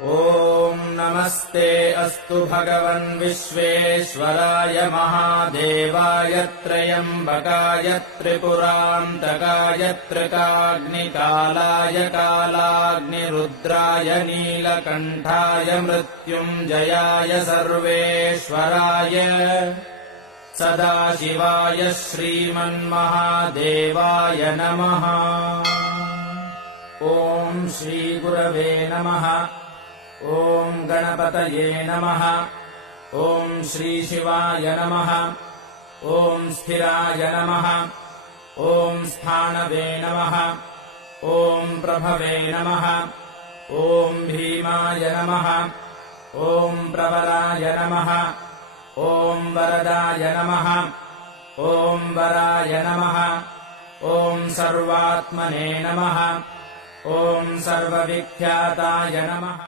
ॐ नमस्ते अस्तु भगवन् विश्वेश्वराय महादेवाय त्र्यम्बकाय त्रिपुरान्तकाय त्रिकाग्निकालाय कालाग्निरुद्राय नीलकण्ठाय मृत्युञ्जयाय सर्वेश्वराय सदाशिवाय श्रीमन्महादेवाय नमः। ॐ श्रीगुरवे नमः। ॐ गणपतये नमः। ॐ श्रीशिवाय नमः। ॐ स्थिराय नमः। ॐ स्थाणवे नमः। ॐ प्रभवे नमः। ॐ भीमाय नमः। ॐ प्रवराय नमः। ॐ वरदाय नमः। ॐ वराय नमः। ॐ सर्वात्मने नमः। ॐ सर्वविख्याताय नमः।